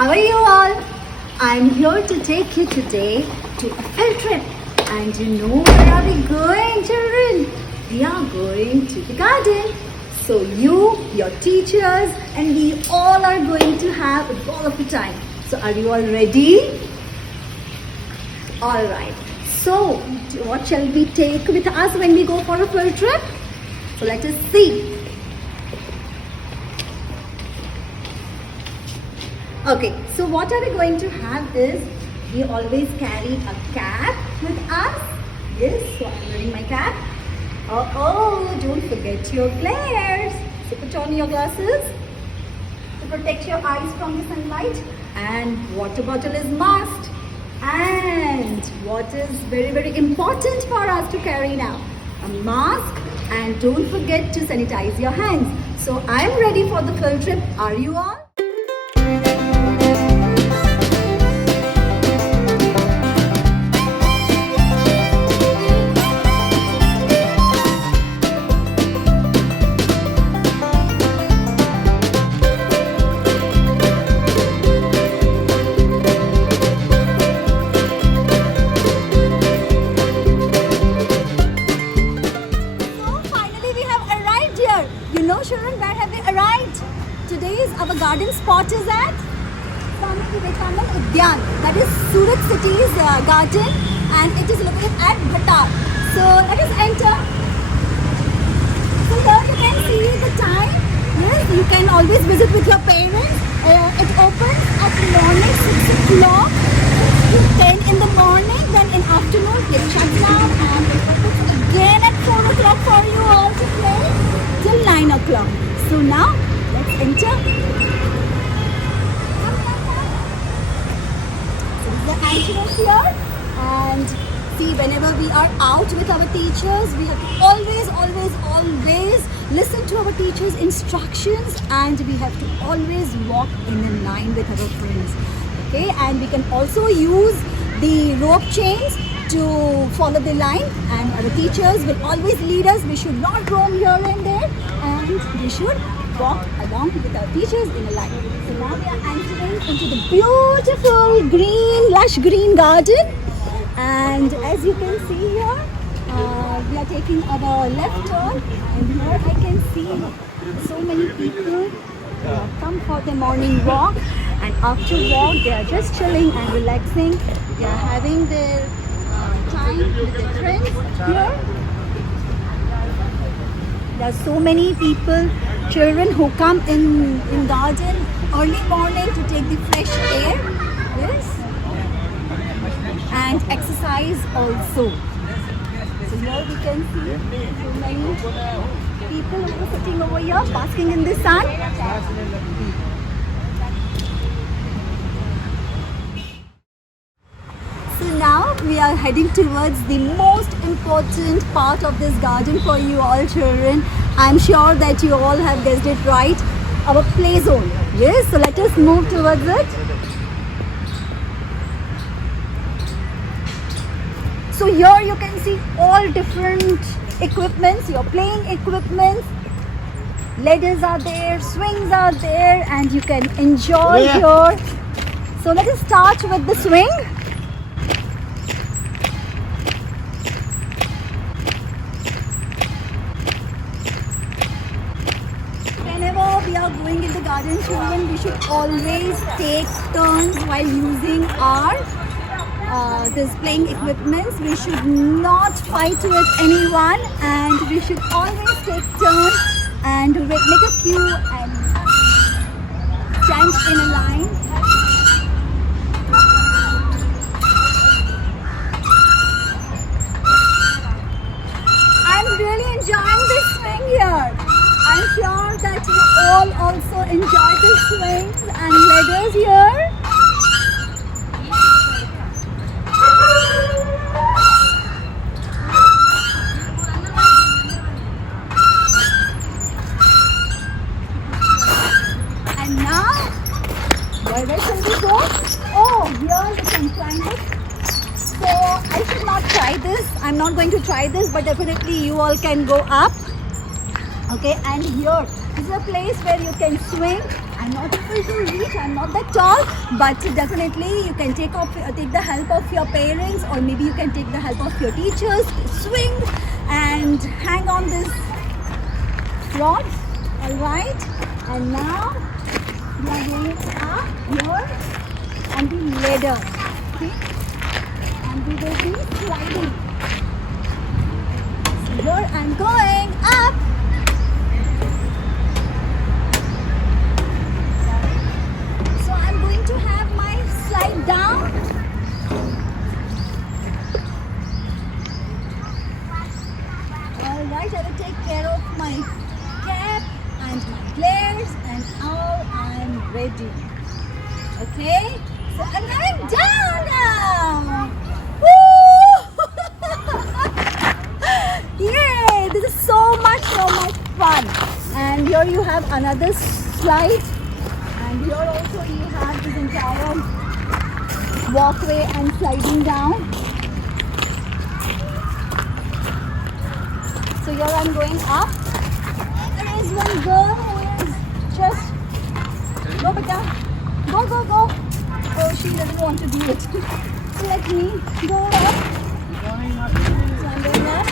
how are you all? I'm here to take you today to a field trip. And you know where are we going, children? We are going to the garden. So you, your teachers, and we all are going to have a ball of a time. So are you all ready? Alright. So what shall we take with us when we go for a field trip? So let us see. Okay, so what are we going to have is, we always carry a cap with us. Yes, so I'm wearing my cap. Oh, don't forget your glares. So put on your glasses to protect your eyes from the sunlight. And water bottle is must. And what is very, very important for us to carry now? A mask. And don't forget to sanitize your hands. So I'm ready for the field trip. Are you all? Children, where have we arrived? Today's our garden spot is at Swami Vivekanand Udyan, that is Surat city's garden, and it is located at Bhattar. So let us enter. So here you can see the time. Yes, you can always visit with your parents. It opens at morning 6 o'clock to 10 in the morning. Then in afternoon it shuts down and it opens again at 4 o'clock for you all to play till 9 o'clock. So now let's enter. So this is the entrance here, and see, whenever we are out with our teachers, we have to always listen to our teachers' instructions, and we have to always walk in a line with our friends. Okay, and we can also use the rope chains to follow the line, and our teachers will always lead us. We should not roam here and there, and we should walk along with our teachers in a line. So now we are entering into the beautiful green, lush green garden, and as you can see here, we are taking our left turn, and here I can see so many people come for the morning walk, and after walk they are just chilling and relaxing. They are having their time with their friends here. There are so many people, children, who come in garden early morning to take the fresh air, yes, and exercise also. So here we can see so many people who are sitting over here basking in the sun. So now we are heading towards the most important part of this garden for you all, children. I'm sure that you all have guessed it right. Our play zone. Yes, so let us move towards it. So here you can see all different equipments, your playing equipments. Ladders are there, swings are there, and you can enjoy here. So let us start with the swing. We are going in the garden, children, we should always take turns while using our this playing equipments. We should not fight with anyone, and we should always take turns and make a queue and stand in a line. I'm really enjoying this swing here. I'm sure that you all also enjoy the swings and ladders here. And now, where shall we go? Oh, here we can climb it. So I should not try this. I'm not going to try this, but definitely you all can go up. Okay, and here This is a place where you can swing. I'm not able to reach, I'm not that tall, but definitely you can take the help of your parents, or maybe you can take the help of your teachers to swing and hang on this rod. Alright, and now we are going up here on the ladder. Okay? And we will be sliding. So here I'm going up. So I'm going to have my slide down. Alright, I will take care of my cap and my glares, and now I'm ready. Okay? So I'm going down now. Woo! Yay! This is so much fun. And here you have another slide, and here also you have this entire walkway and sliding down. So here I'm going up. There is one girl who is just go beta, go. Oh, she doesn't want to do it. So let me go up. So I'm going up.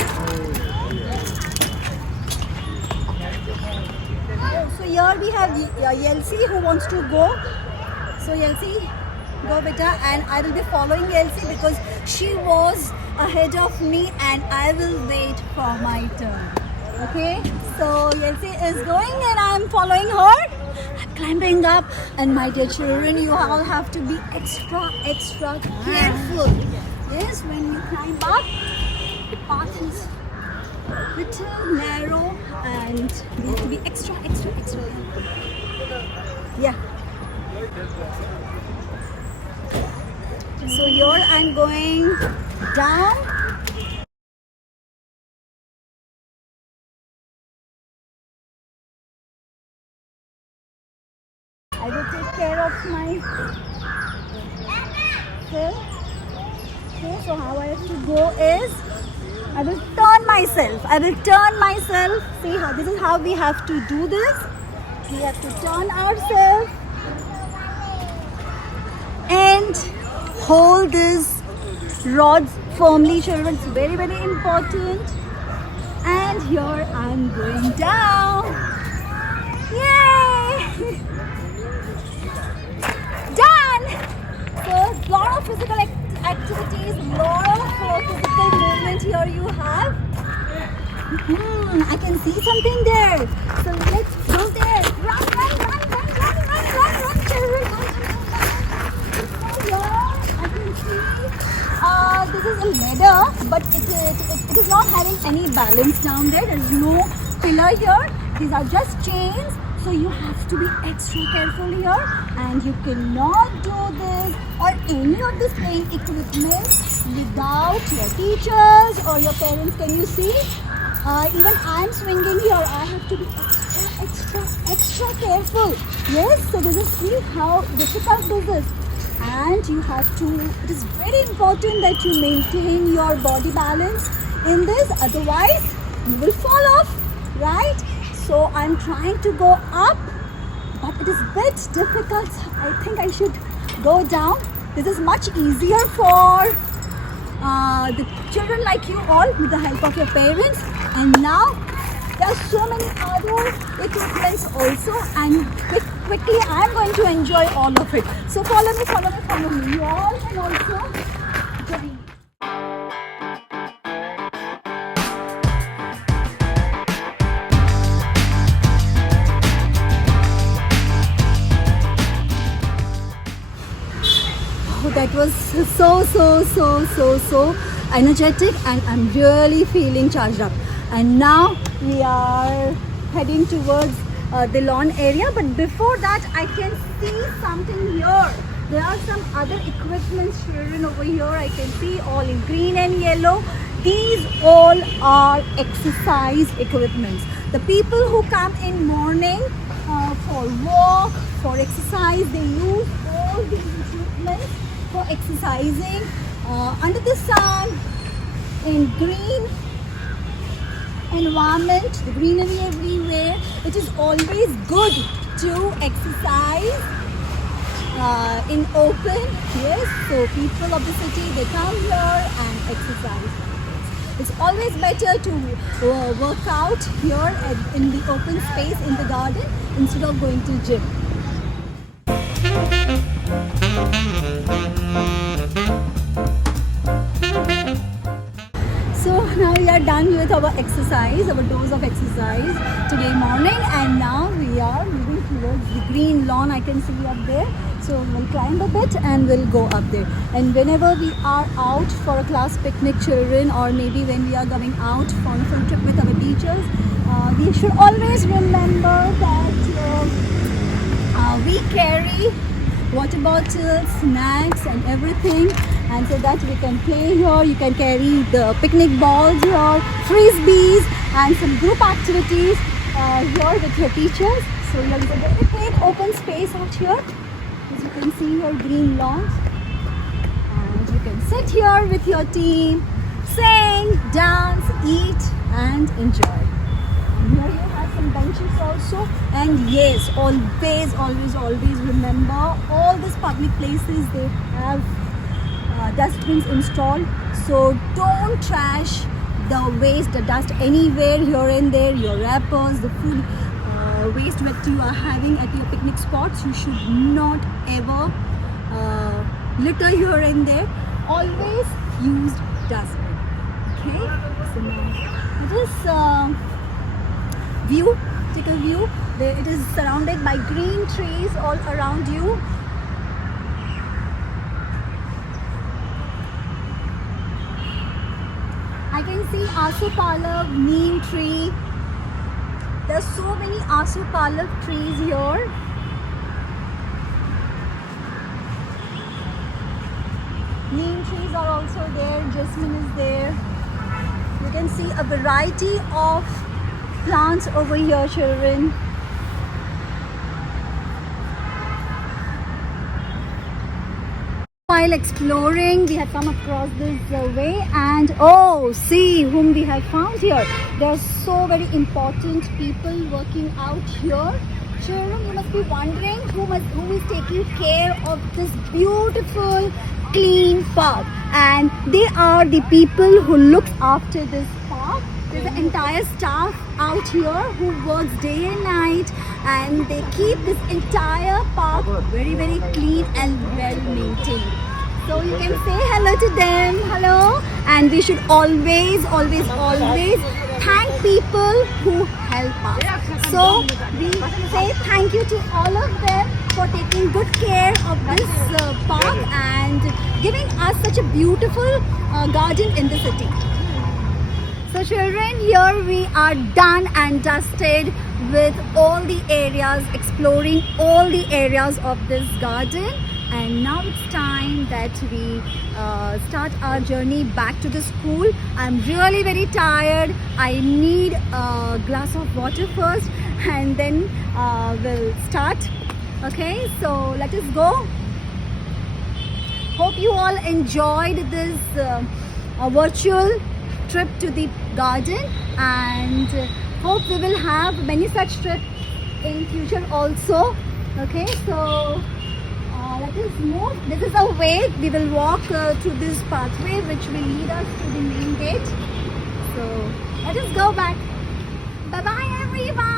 Oh, so here we have Yelsi who wants to go. So Yelsi, go beta, and I will be following Yelsi because she was ahead of me and I will wait for my turn. Okay, so Yelsi is going and I am following her. I'm climbing up, and my dear children, you all have to be extra careful. Yes, when you climb up, the path is little narrow and we have to be extra careful. Yeah. So here I'm going down. I will take care of myself. Okay, so how I have to go is I will turn myself. See how this is how we have to do this. We have to turn ourselves and hold these rods firmly, children. It's very important. And here I'm going down. Yay! Done! So lot of physical activities, lot of physical movement here you have. I can see something there. So let's go there. Run, children. I can see this is a ladder, but it is not having any balance down there. There is no pillar here. These are just chains. So you have to be extra careful here, and you cannot do this or any of this playing equipment without your teachers or your parents. Can you see? Even I am swinging here. I have to be extra careful. Yes, so this is, see how difficult this is. And you have to, it is very important that you maintain your body balance in this, otherwise you will fall off, right? So I'm trying to go up, but it is a bit difficult. I think I should go down. This is much easier for the children like you all with the help of your parents. And now there are so many other equipments also, and quickly I'm going to enjoy all of it. So follow me. You all can also join. That was so energetic, and I'm really feeling charged up. And now we are heading towards the lawn area, but before that I can see something here. There are some other equipments children over here. I can see all in green and yellow. These all are exercise equipments. The people who come in morning for walk, for exercise, they use all these equipments for exercising under the sun, in green environment, the greenery everywhere. it is always good to exercise in open. Yes, so people of the city, they come here and exercise. It's always better to work out here in the open space in the garden instead of going to gym. So now we are done with our exercise, our dose of exercise today morning, and now we are moving towards the green lawn. I can see up there. So we'll climb a bit and we'll go up there. And whenever we are out for a class picnic, children, or maybe when we are going out on some trip with our teachers, we should always remember that we carry water bottles, snacks and everything, and so that we can play here. You can carry the picnic balls here, frisbees and some group activities here with your teachers. So you have a very great open space out here. As you can see here, green lawns, and you can sit here with your team, sing, dance, eat and enjoy. And here you have some benches also, and yes, always remember, all these public places, they have dustbins installed, so don't trash the waste, the dust anywhere here and there. Your wrappers, the food waste that you are having at your picnic spots, you should not ever litter here and there. Always use dustbin. Okay, so now this view, take a view. It is surrounded by green trees all around you. I can see Asopala neem tree. There's so many Asopala trees here. Neem trees are also there. Jasmine is there. You can see a variety of plants over here, children. While exploring, we have come across this way, and oh, see whom we have found here. There are so very important people working out here. Children, you must be wondering who is taking care of this beautiful, clean park. And they are the people who look after this park. There's an entire staff out here who works day and night, and they keep this entire park very, very clean and well maintained. So you can say hello to them, hello, and we should always thank people who help us. So we say thank you to all of them for taking good care of this park and giving us such a beautiful garden in the city. So children, here we are done and dusted with all the areas, exploring all the areas of this garden. And now it's time that we start our journey back to the school. I'm really very tired. I need a glass of water first, and then we'll start. Okay, so let us go. Hope you all enjoyed this virtual trip to the garden, and hope we will have many such trips in future also. Okay, so let us move. This is a way we will walk through this pathway which will lead us to the main gate. So let us go back. Bye bye everyone.